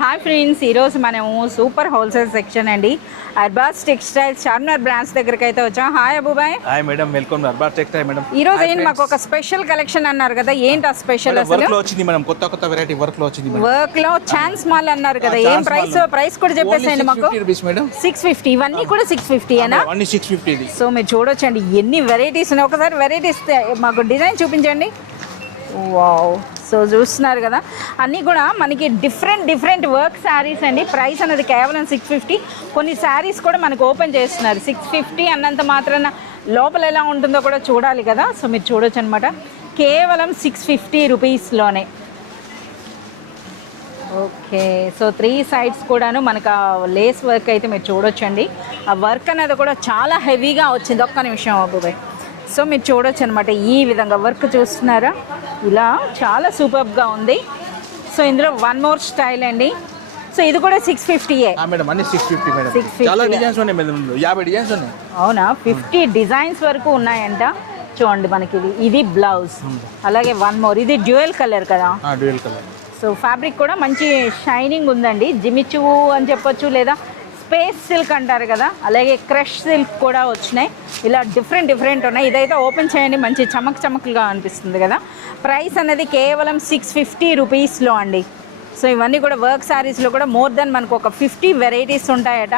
Hi friends, ఈరోజు మనము super wholesale section అండి అర్బాస్ టెక్స్టైల్స్ చార్మినార్ బ్రాంచ్ దగ్గరికి అయితే వచ్చాం. Hi Abubhai. Hi madam, welcome Arbaz textile madam. ఈ రోజు ఏంటి మాకు ఒక స్పెషల్ కలెక్షన్ అన్నారు కదా, ఏంటి ఆ స్పెషల్? అసలు వర్క్ లో వచ్చింది మేడం, కొత్త వెరైటీ వర్క్ లో వచ్చింది మేడం. వర్క్ లో ఛాన్స్ మాల్ అన్నారు కదా, ఏం ప్రైస్ కూడా చెప్పేసేయండి మాకు. 650 రూపీస్ మేడం. 650, ఇవన్నీ కూడా 650 ఏనా? అన్ని 650. సో మీరు చూడొచ్చండి ఎన్ని వెరైటీస్ ఉన్నాయి. ఒకసారి వెరైటీస్ మాకు డిజైన్ చూపించండి. వావ్, సో చూస్తున్నారు కదా, అన్నీ కూడా మనకి డిఫరెంట్ వర్క్ శారీస్ అండి. ప్రైస్ అనేది కేవలం 650. కొన్ని శారీస్ కూడా మనకు ఓపెన్ చేస్తున్నారు. 650 అన్నంత మాత్రాన లోపల ఎలా ఉంటుందో కూడా చూడాలి కదా. సో మీరు చూడొచ్చు అనమాట, కేవలం 650 రూపీస్లోనే. ఓకే, సో 3 సైడ్స్ కూడాను మనకు లేస్ వర్క్ అయితే మీరు చూడొచ్చండి. ఆ వర్క్ అనేది కూడా చాలా హెవీగా వచ్చింది. ఒక్క నిమిషం అబ్బుబాయ్. సో మీరు చూడొచ్చు అనమాట, ఈ విధంగా వర్క్ చూస్తున్నారా, ఇలా చాలా సూపర్గా ఉంది. సో ఇందులో వన్ మోర్ స్టైల్ అండి. సో ఇది కూడా 650ఏ మేడం, అన్ని 650 మేడం. 650. చాలా డిజైన్స్ ఉన్నాయి మేడం, 50 డిజైన్స్ ఉన్నాయి. అవునా, 50 డిజైన్స్ వరకు ఉన్నాయంట. చూడండి, మనకి ఇది బ్లౌజ్, అలాగే వన్ మోర్, ఇది డ్యూయల్ కలర్ కదా. Dual colour. సో ఫ్యాబ్రిక్ కూడా మంచి షైనింగ్ ఉందండి. జిమిచు అని చెప్పొచ్చు, లేదా స్పేస్ సిల్క్ అంటారు కదా, అలాగే క్రష్ సిల్క్ కూడా వచ్చినాయి. ఇలా డిఫరెంట్ ఉన్నాయి. ఇదైతే ఓపెన్ చేయండి, మంచి చమక్గా అనిపిస్తుంది కదా. ప్రైస్ అనేది కేవలం 650 రూపీస్లో అండి. సో ఇవన్నీ కూడా వర్క్ శారీస్లో కూడా మోర్ దెన్ మనకు ఒక 50 వెరైటీస్ ఉంటాయట.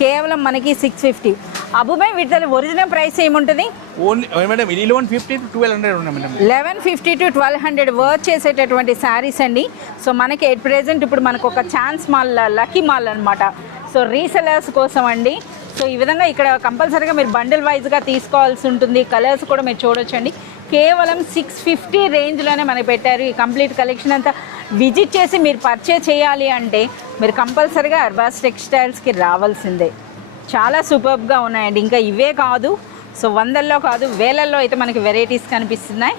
కేవలం మనకి 650. అబుబాయ్, వీటి ఒరిజినల్ ప్రైస్ ఏముంటుంది? ఓన్లీ మేడం ఇది 1150 to 1200 ఉన్నాయి మేడం. 1150 to 1200 వర్క్ చేసేటటువంటి శారీస్ అండి. సో మనకి ఎట్ ప్రెజెంట్ ఇప్పుడు మనకు ఒక ఛాన్స్ మాల్, లక్కీ మాల్ అనమాట. సో రీసెలర్స్ కోసం అండి. సో ఈ విధంగా ఇక్కడ కంపల్సరీగా మీరు బండిల్ వైజ్గా తీసుకోవాల్సి ఉంటుంది. కలర్స్ కూడా మీరు చూడొచ్చండి. కేవలం 650 రేంజ్లోనే మనకి పెట్టారు. ఈ కంప్లీట్ కలెక్షన్ అంతా విజిట్ చేసి మీరు పర్చేజ్ చేయాలి అంటే మీరు కంపల్సరీగా అర్బాస్ టెక్స్టైల్స్కి రావాల్సిందే. చాలా సూపర్గా ఉన్నాయండి. ఇంకా ఇవే కాదు, సో వందల్లో కాదు వేలల్లో అయితే మనకి వెరైటీస్ కనిపిస్తున్నాయి.